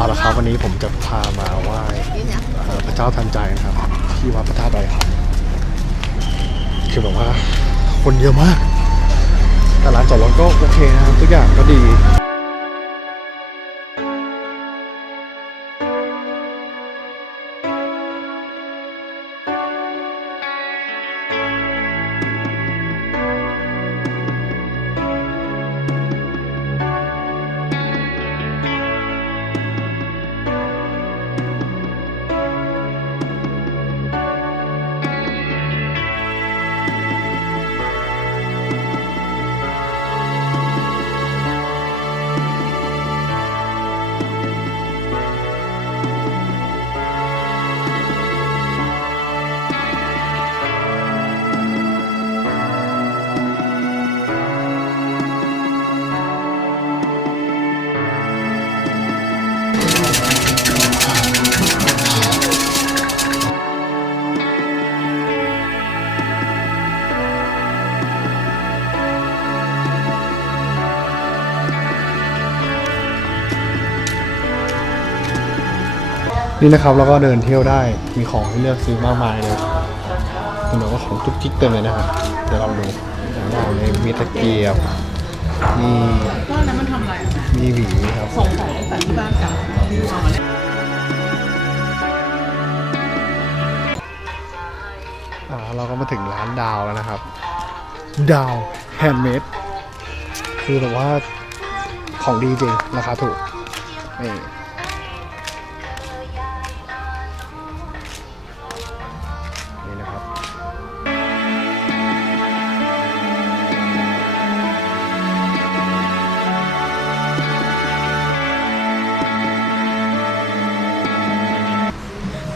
เอาละครับวันนี้ผมจะพามาไหว้พระเจ้าทันใจนะครับ ที่วัดพระธาตุดอยคำคือแบบว่าคนเยอะมากแต่ร้านจอดรถก็โอเคนะครับทุกอย่างก็ดี นี่นะครับแล้วก็เดินเที่ยวได้มีของให้เลือกซื้อมากมายเลยคุณบอกว่าของจุกจิกเต็มเลยนะครับเดี๋ยวเราดูอย่างเลยมีตะเกียบมีว่านั้นมันทำอะไรมีหวีครับส่งของตั้งแต่ที่บ้านก่าเอามาเล่นอ่าเราก็มาถึงร้านดาวแล้วนะครับ ดาวแฮนด์เมดคือแบบว่าของดีจริงราคาถูกนี่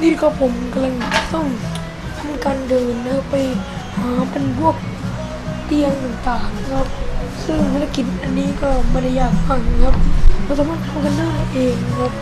นี่ก็ผมกำลังต้องทำการเดินนะไปหาเป็นพวกเตียงต่างๆครับ ซึ่งภารกิจอันนี้ก็ไม่ได้ยากมากครับเราสามารถทำกันได้เองครับ